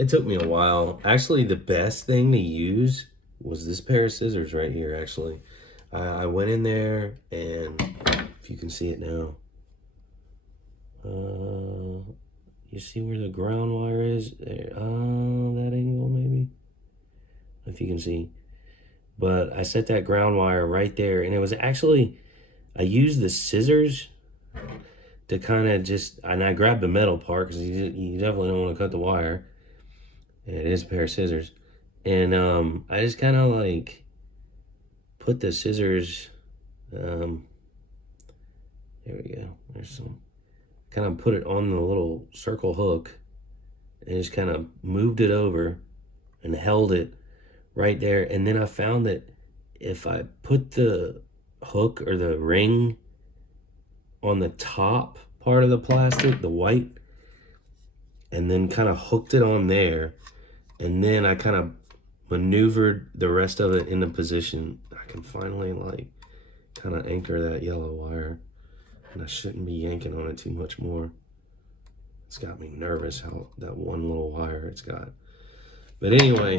It took me a while. Actually, the best thing to use was this pair of scissors right here, actually. I went in there, and if you can see it now, you see where the ground wire is? There, that angle maybe? If you can see. But I set that ground wire right there, and it was actually, I used the scissors to kind of just, and I grabbed the metal part because you definitely don't want to cut the wire. And it is a pair of scissors. And I just kind of like put the scissors, there we go. There's some, kind of put it on the little circle hook and just kind of moved it over and held it right there. And then I found that if I put the hook or the ring on the top part of the plastic, the white, and then kind of hooked it on there, and then I kind of maneuvered the rest of it into position, I can finally like kind of anchor that yellow wire, and I shouldn't be yanking on it too much more. It's got me nervous how that one little wire it's got. But anyway,